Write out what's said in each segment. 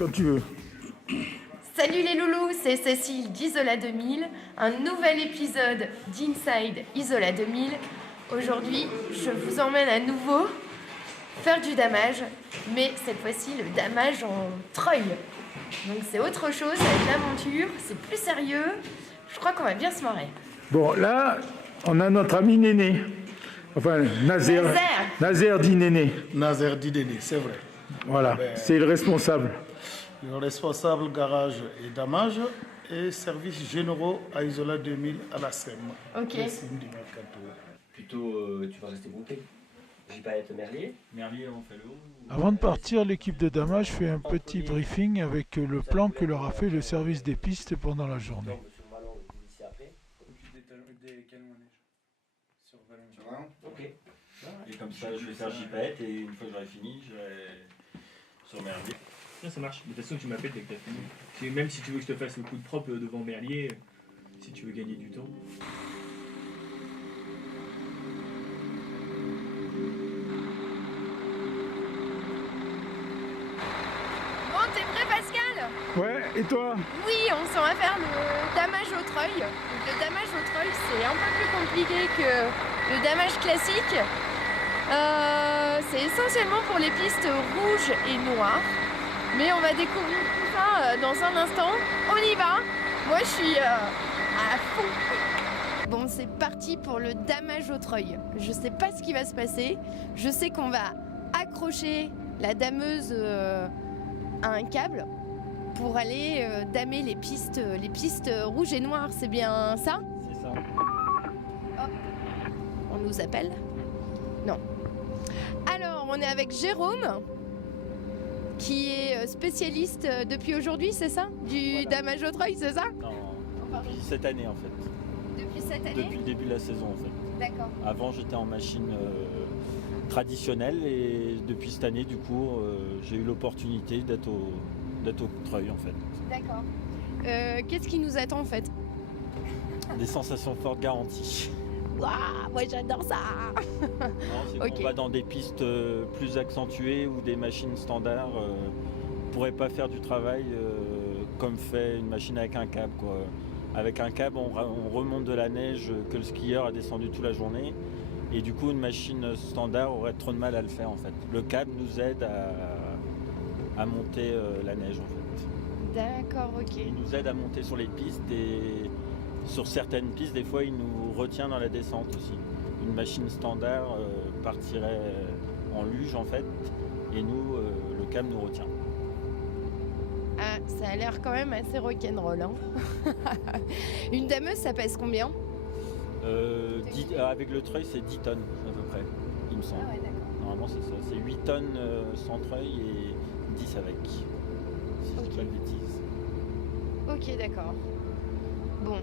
Quand tu veux. Salut les loulous, c'est Cécile d'Isola 2000, un nouvel épisode d'Inside Isola 2000. Aujourd'hui, je vous emmène à nouveau faire du damage, mais cette fois-ci le damage en treuil. Donc c'est autre chose, avec l'aventure, c'est plus sérieux, je crois qu'on va bien se marrer. Bon, là, on a notre ami Néné. Enfin, Nazer. Nazer dit Néné. Nazer Didéné, c'est vrai. Voilà, c'est le responsable. Le responsable garage et damage et services généraux à Isola 2000 à la SEM. Ok. Plutôt, tu vas rester groupé. Gypaète Merlier. Merlier, on fait le haut. Avant de partir, l'équipe de damage fait un petit briefing avec le plan que leur a fait le service des pistes pendant la journée. Ok. Et comme ça, je vais faire Gypaète et une fois que j'aurai fini, je vais sur Merlier. Ça marche. De toute façon, tu m'appelles dès que t'as fini. Même si tu veux que je te fasse le coup de propre devant Merlier, si tu veux gagner du temps. Bon, t'es prêt Pascal ? Ouais, et toi? Oui, on s'en va faire le damage au treuil. Donc, le damage au treuil, c'est un peu plus compliqué que le damage classique. C'est essentiellement pour les pistes rouges et noires. Mais on va découvrir tout ça dans un instant. On y va. Moi, je suis à fond. Bon, c'est parti pour le damage au treuil. Je sais pas ce qui va se passer. Je sais qu'on va accrocher la dameuse à un câble pour aller damer les pistes rouges et noires. C'est bien ça? C'est ça. Oh. On nous appelle? Non. Alors, on est avec Jérôme, qui est spécialiste depuis aujourd'hui, c'est ça? Du damage au treuil, c'est ça? Non, depuis cette année en fait. Depuis cette année? Depuis le début de la saison en fait. D'accord. Avant, j'étais en machine traditionnelle et depuis cette année, du coup, j'ai eu l'opportunité d'être au treuil en fait. D'accord. Qu'est-ce qui nous attend en fait? Des sensations fortes garanties. Waouh, moi j'adore ça. Non, c'est Ok. qu'on va dans des pistes plus accentuées où des machines standards pourraient pas faire du travail comme fait une machine avec un câble, quoi. Avec un câble, on remonte de la neige que le skieur a descendu toute la journée. Et du coup, une machine standard aurait trop de mal à le faire en fait. Le câble nous aide à monter la neige en fait. D'accord, ok. Il nous aide à monter sur les pistes et sur certaines pistes, des fois, il nous retient dans la descente aussi. Une machine standard partirait en luge en fait, et nous, le câble nous retient. Ah, ça a l'air quand même assez rock'n'roll. Hein. Une dameuse, ça pèse combien? Avec le treuil, c'est 10 tonnes à peu près, il me semble. Ah ouais, d'accord. Normalement, c'est ça. C'est 8 tonnes sans treuil et 10 avec. Si je dis pas de bêtises. Ok, d'accord. Bon,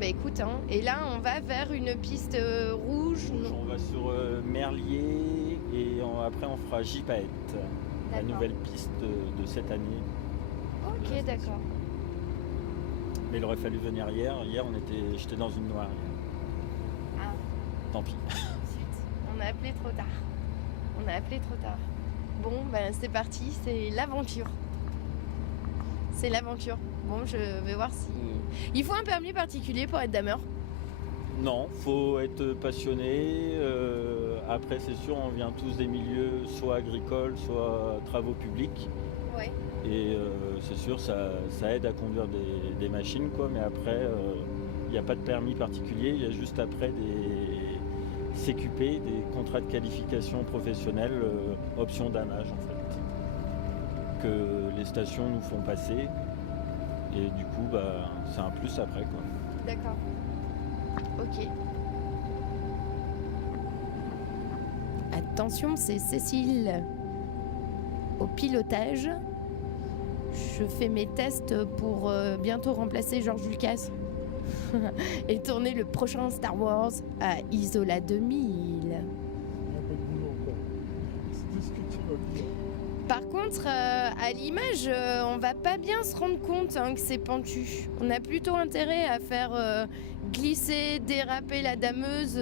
bah écoute, hein. Et là on va vers une piste rouge. On va sur Merlier et après on fera Gypaète, la D'accord. nouvelle piste de cette année. Ok, d'accord. Mais il aurait fallu venir hier. Hier, j'étais dans une noire. Ah. Tant pis. Zut, on a appelé trop tard. On a appelé trop tard. Bon, ben c'est parti, c'est l'aventure. C'est l'aventure. Bon, je vais voir si... Il faut un permis particulier pour être dameur? Non, faut être passionné. Après, c'est sûr, on vient tous des milieux soit agricoles, soit travaux publics. Ouais. Et c'est sûr, ça aide à conduire des machines, quoi. Mais après, il n'y a pas de permis particulier. Il y a juste après des CQP, des contrats de qualification professionnelle, option damage, en fait, que les stations nous font passer. Et du coup, bah, c'est un plus après, quoi. D'accord. Ok. Attention, c'est Cécile au pilotage. Je fais mes tests pour bientôt remplacer George Lucas et tourner le prochain Star Wars à Isola 2000. Par contre, à l'image, on va pas bien se rendre compte que c'est pentu. On a plutôt intérêt à faire glisser, déraper la dameuse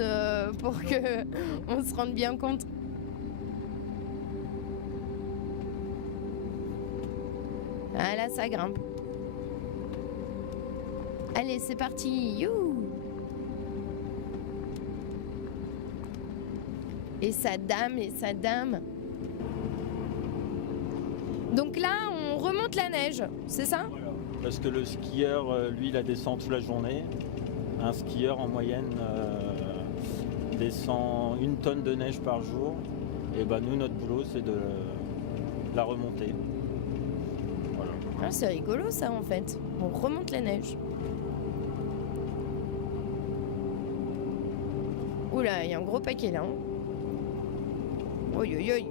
pour que on se rende bien compte. Ah là, ça grimpe. Allez, c'est parti. You. Et sa dame, et sa dame. Donc là, on remonte la neige, c'est ça? Parce que le skieur, lui, il la descend toute la journée. Un skieur, en moyenne, descend 1 tonne de neige par jour. Et ben nous, notre boulot, c'est de la remonter. Voilà. Ah, c'est rigolo ça en fait. On remonte la neige. Oula, il y a un gros paquet là. Hein. Oi, oi, oi.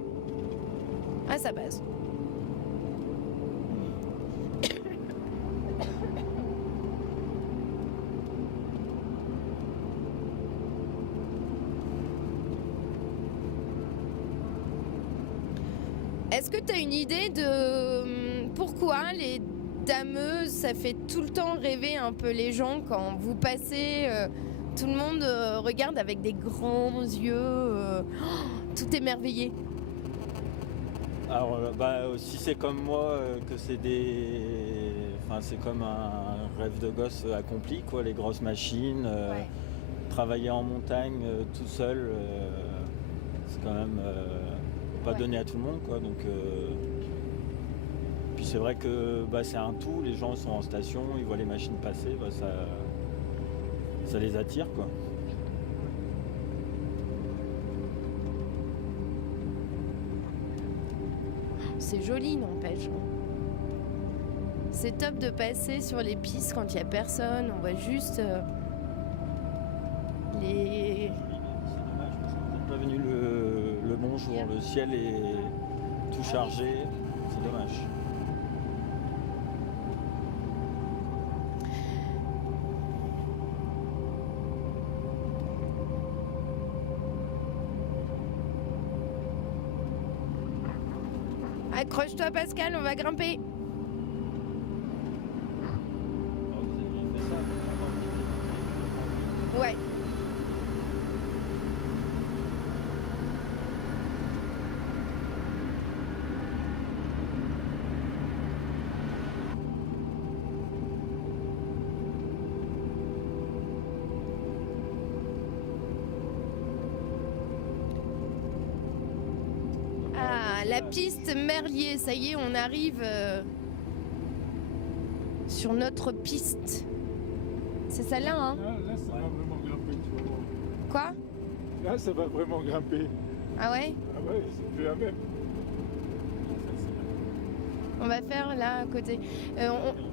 Ah, ça passe. Est-ce que tu as une idée de pourquoi les dameuses, ça fait tout le temps rêver un peu les gens quand vous passez, tout le monde regarde avec des grands yeux, tout émerveillé. Alors, si c'est comme moi, que c'est c'est comme un rêve de gosse accompli, quoi, les grosses machines, Ouais. travailler en montagne tout seul, c'est quand même pas Ouais. donné à tout le monde, quoi. Donc, puis c'est vrai que c'est un tout. Les gens sont en station, ils voient les machines passer, ça les attire, quoi. C'est joli, n'empêche. C'est top de passer sur les pistes quand il n'y a personne. On voit juste les... C'est dommage parce que vous n'êtes pas venu le bon jour. Le ciel est tout chargé. C'est dommage. Accroche-toi Pascal, on va grimper. Ouais. Ah, la piste Merlier, ça y est, on arrive sur notre piste. C'est celle-là, hein? Là, ça va vraiment grimper, tu vas voir. Quoi? Là, ça va vraiment grimper. Ah ouais? Ah ouais, c'est plus la même. On va faire là à côté.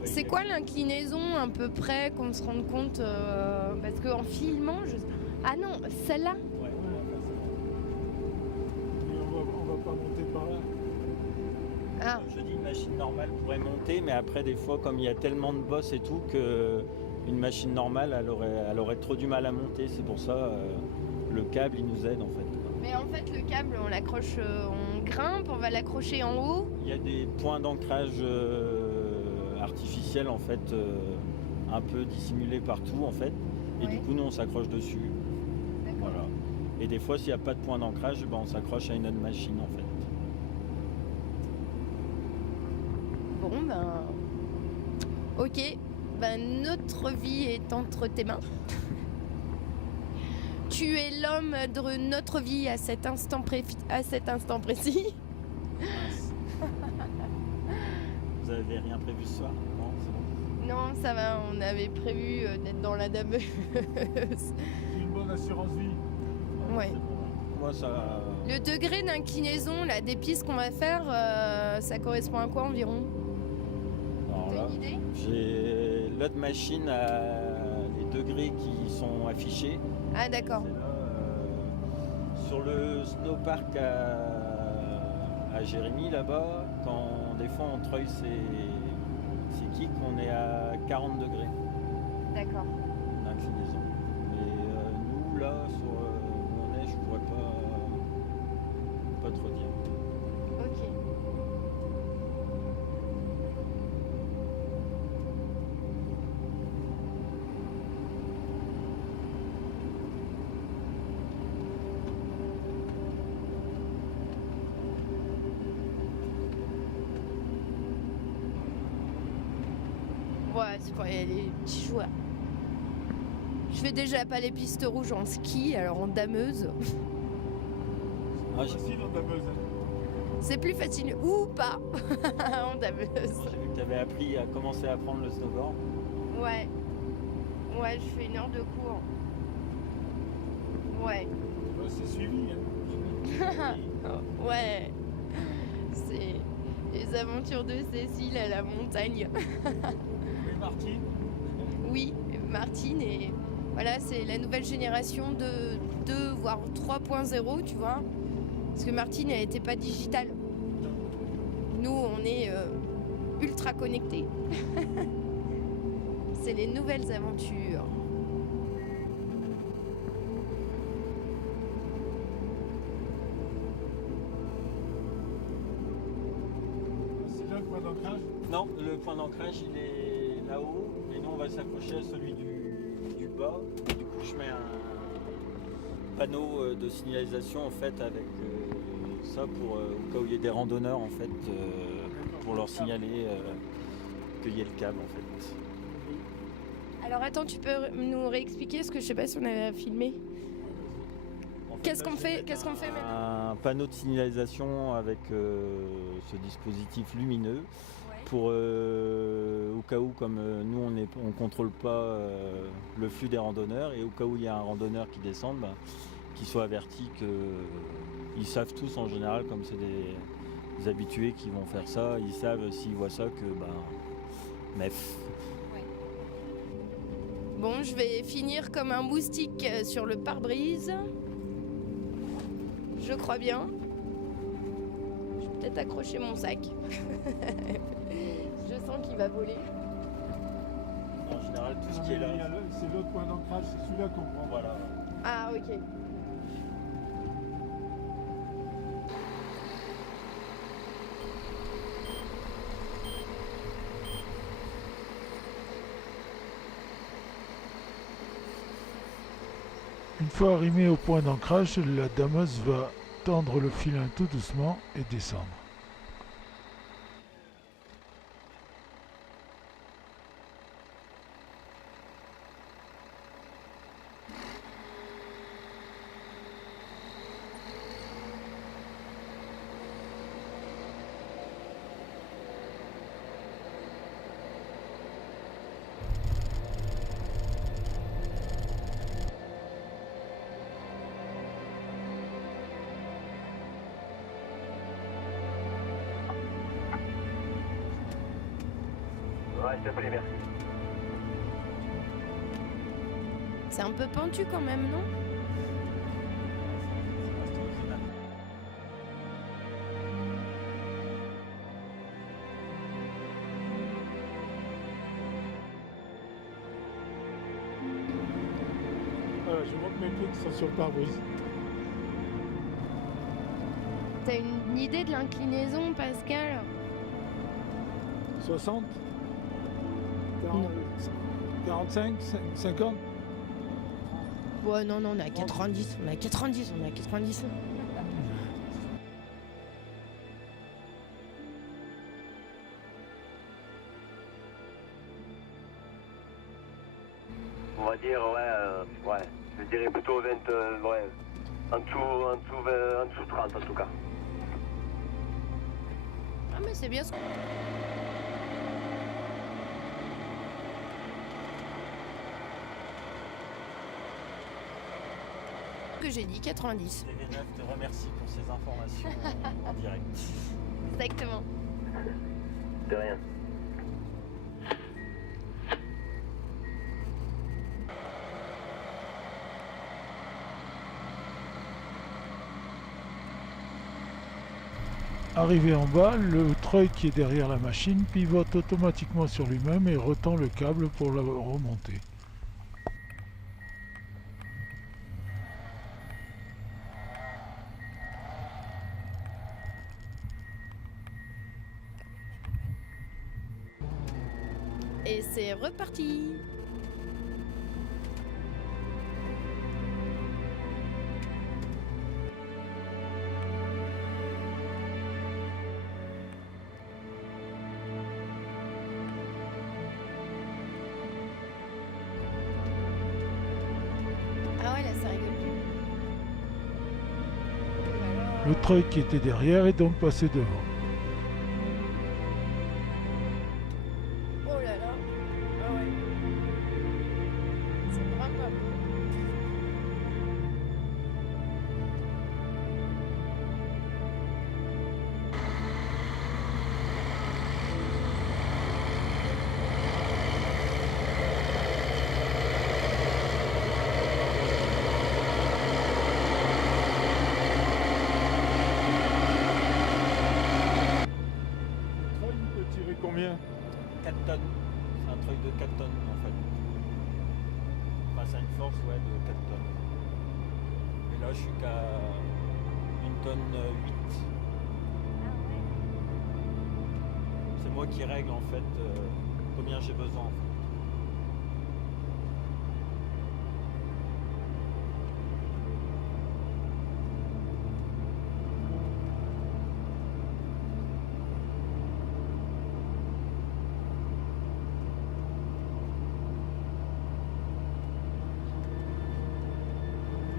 C'est quoi l'inclinaison à peu près qu'on se rende compte parce qu'en filmant, ah non, celle-là. Ouais, là, ça va. Et on va pas monter par là. Ah, Je dis une machine normale pourrait monter, mais après des fois comme il y a tellement de bosses et tout que une machine normale elle aurait trop du mal à monter. C'est pour ça le câble il nous aide en fait. mais en fait le câble, on l'accroche, on grimpe, on va l'accrocher en haut. Il y a des points d'ancrage artificiels en fait, un peu dissimulés partout en fait, et Ouais. du coup nous on s'accroche dessus. D'accord. Voilà. Et des fois s'il n'y a pas de point d'ancrage, on s'accroche à une autre machine en fait. Bon ben, ok, ben notre vie est entre tes mains. Tu es l'homme de notre vie à cet instant précis. Vous avez rien prévu ce soir? Non, c'est bon. Non, ça va, on avait prévu d'être dans la dameuse. J'ai une bonne assurance vie. Ouais. C'est bon. Moi ça. Le degré d'inclinaison là, des pistes qu'on va faire, ça correspond à quoi environ? Alors T'as là, une idée? j'ai l'autre machine à les degrés qui sont affichés. Ah d'accord. C'est là, sur le snowpark à Jérémy là-bas, quand des fois on treuille ses kicks, on est à 40 degrés D'accord. d'inclinaison. Mais nous là, sur mon neige, je pourrais pas trop dire. Ok. Ouais, c'est pour les petits joueurs. Je fais déjà pas les pistes rouges en ski, alors en dameuse. Ah, j'ai Facile en dameuse. C'est plus facile ou pas en dameuse. vu que tu avais appris à commencer à apprendre le snowboard. Ouais. Ouais, je fais 1 heure de cours. Ouais. C'est suivi. Ouais. C'est les aventures de Cécile à la montagne. Et Martine. Oui, Martine, et voilà, c'est la nouvelle génération de 2 voire 3.0, tu vois. Parce que Martine, elle n'était pas digitale. Nous, on est ultra connectés. C'est les nouvelles aventures. C'est là le point d'ancrage. Non, le point d'ancrage il est là-haut et nous on va s'accrocher à celui du bas. Du coup je mets un panneau de signalisation en fait avec ça pour au cas où il y a des randonneurs en fait pour leur signaler qu'il y a le câble en fait. Alors attends, tu peux nous réexpliquer, parce que je sais pas si on a filmé. En fait, Qu'est-ce là, qu'on je fait, vais qu'est-ce qu'on fait mettre maintenant? Un panneau de signalisation avec ce dispositif lumineux pour au cas où comme nous on contrôle pas le flux des randonneurs et au cas où il y a un randonneur qui descend, qu'ils soient avertis qu'ils savent tous en général comme c'est des habitués qui vont faire ça, ils savent s'ils voient ça que mef. Bon, je vais finir comme un moustique sur le pare-brise. Je crois bien. Je vais peut-être accrocher mon sac. Je sens qu'il va voler. En général tout ce qui est là. C'est l'autre point d'ancrage, c'est celui-là qu'on prend. Voilà. Ah, ok. Une fois arrimé au point d'ancrage, la dameuse va tendre le filin tout doucement et descendre. Ouais, s'il te plaît, merci. C'est un peu pentu quand même, non? Voilà, je monte mes pieds qui sont sur le pare-brise. T'as une idée de l'inclinaison, Pascal? 60 Non. 45 50. Ouais, non, on est à 90. On est à 90, on est à 90. On va dire, ouais, je dirais plutôt 20, ouais, en dessous 30 en tout cas. Ah, mais c'est bien ce que j'ai dit, 90. TV9 te remercie pour ces informations en direct. Exactement. De rien. Arrivé en bas, le treuil qui est derrière la machine pivote automatiquement sur lui-même et retend le câble pour le remonter. Et c'est reparti. Le treuil qui était derrière est donc passé devant. Oh là là. Ah ouais. C'est vraiment pas beau. Il peut tirer combien? 4 tonnes. C'est un truc de 4 tonnes en fait. Enfin, c'est une force de 4 tonnes. Et là, je suis qu'à 1 tonne 8. C'est moi qui règle en fait combien j'ai besoin en fait.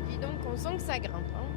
Dis donc, on sent que ça grimpe. Hein.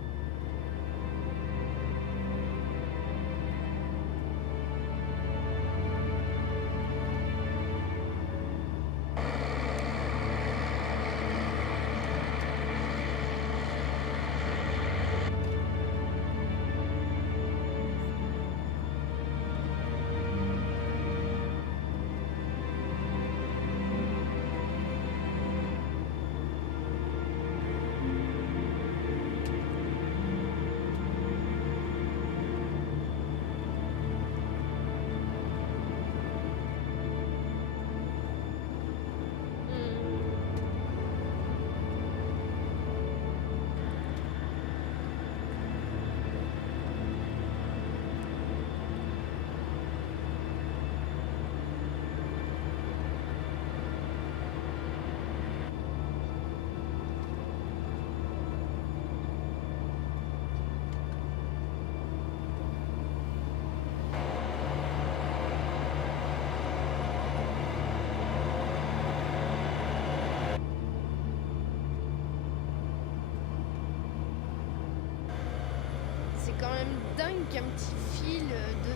C'est quand même dingue qu'un petit fil de...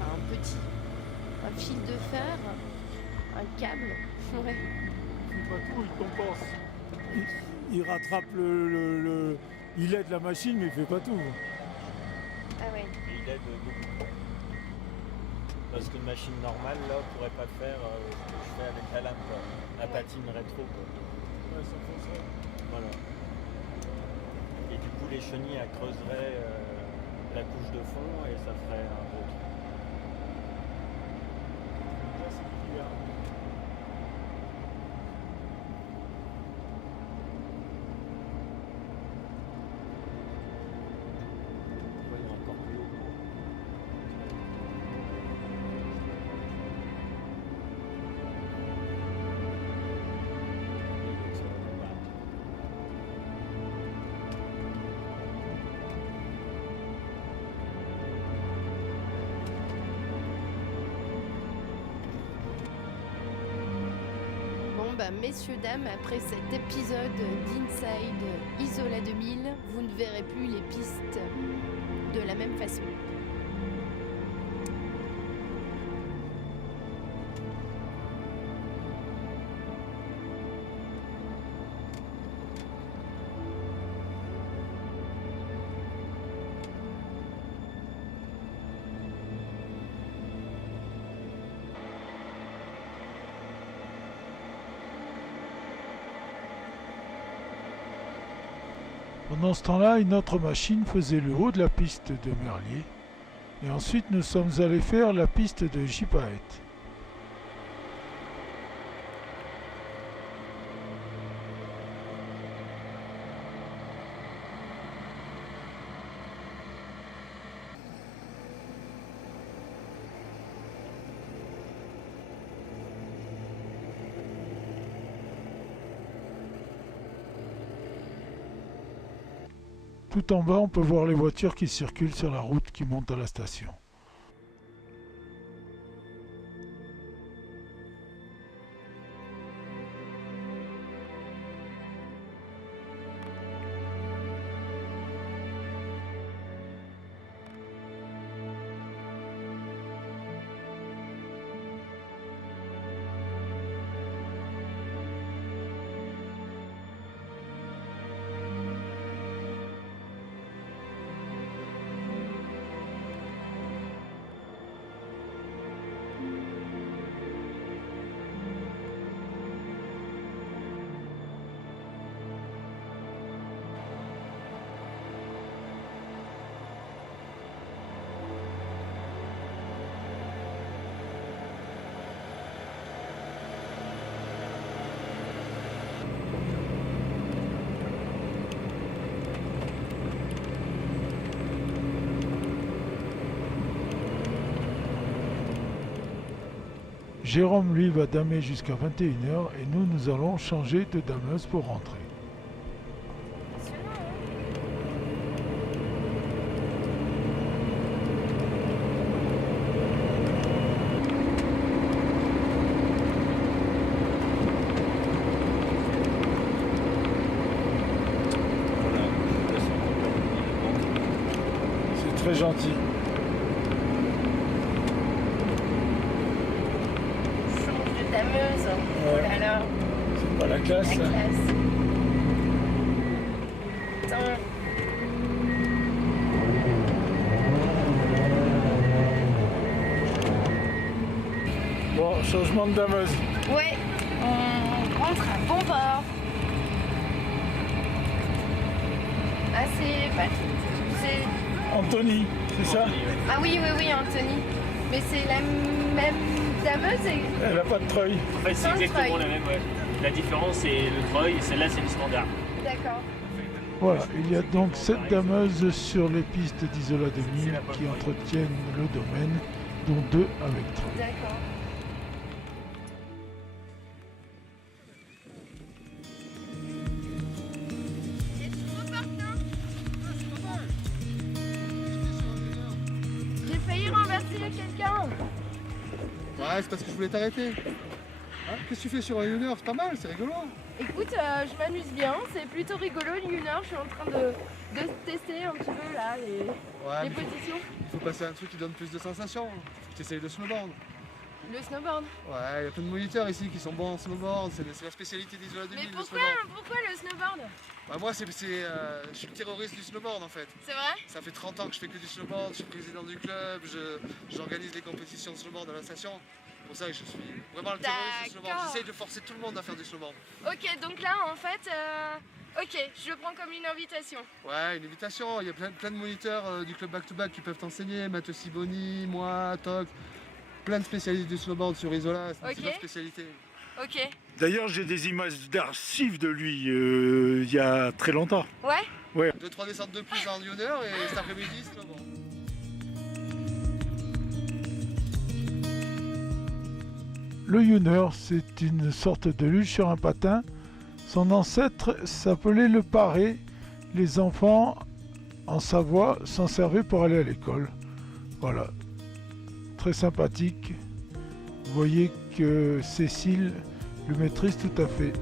Enfin, un fil de fer, un câble. Ouais. Il fait pas tout, il compense. Il rattrape il aide la machine, mais il fait pas tout. Ah ouais. Et il aide beaucoup. Parce qu'une machine normale là pourrait pas faire ce que je fais avec la lame, quoi. La patine rétro, quoi. Ouais, ça foncerait. Voilà. Et du coup les chenilles elles creuseraient la couche de fond et ça ferait un gros trou. Là, c'est l'hiver. Ouais, il est encore plus haut. Et donc, ça va pas. Bon bah messieurs, dames, après cet épisode d'Inside Isola 2000, vous ne verrez plus les pistes de la même façon. Pendant ce temps-là, une autre machine faisait le haut de la piste de Merlier. Et ensuite, nous sommes allés faire la piste de Gypaète. Tout en bas, on peut voir les voitures qui circulent sur la route qui monte à la station. Jérôme lui va damer jusqu'à 21h et nous allons changer de dameuse pour rentrer. C'est très gentil. Dameuse. Oh là là. C'est pas la classe. La Hein. classe. Attends. Bon, changement de dameuse. Ouais, on rentre à bon port. Ah, c'est... Anthony, c'est ça? Ah oui, Anthony. Mais c'est la même dameuse et... Elle a pas de treuil. En fait, c'est Sans le exactement treuil. la même, ouais. La différence, c'est le treuil et celle-là, c'est le standard. D'accord. Voilà, il y a donc 7 dameuses sur les pistes d'Isola 2000 qui entretiennent le domaine, dont 2 avec treuil. D'accord. J'ai failli renverser quelqu'un. Ouais, c'est parce que je voulais t'arrêter. Hein, qu'est-ce que tu fais sur un Lunar? C'est pas mal, c'est rigolo. Écoute, je m'amuse bien, c'est plutôt rigolo une heure, je suis en train de tester un petit peu là les Ouais, positions. il faut passer à un truc qui donne plus de sensations. Faut que tu essayes le snowboard. Le snowboard. Ouais, il y a plein de moniteurs ici qui sont bons en snowboard, c'est la spécialité d'Isola 2000, Mais le pourquoi, snowboard. pourquoi le snowboard? Bah, moi, je suis le terroriste du snowboard en fait. C'est vrai? Ça fait 30 ans que je fais que du snowboard, je suis président du club, j'organise les compétitions de snowboard à la station. C'est pour ça que je suis vraiment le terroriste du snowboard. D'accord. J'essaye de forcer tout le monde à faire du snowboard. Ok, donc là en fait, ok, je le prends comme une invitation. Ouais, une invitation. Il y a plein de moniteurs du club back-to-back qui peuvent t'enseigner. Mathieu Siboni, moi, Toc. Plein de spécialistes du snowboard sur Isola. C'est Ok. notre spécialité. Ok. D'ailleurs, j'ai des images d'archives de lui il y a très longtemps. Ouais? 2-3 descentes de plus en Lunar et cet après-midi, snowboard. Le Youner, c'est une sorte de luge sur un patin. Son ancêtre s'appelait le paré. Les enfants en Savoie s'en servaient pour aller à l'école. Voilà. Très sympathique. Vous voyez que Cécile le maîtrise tout à fait.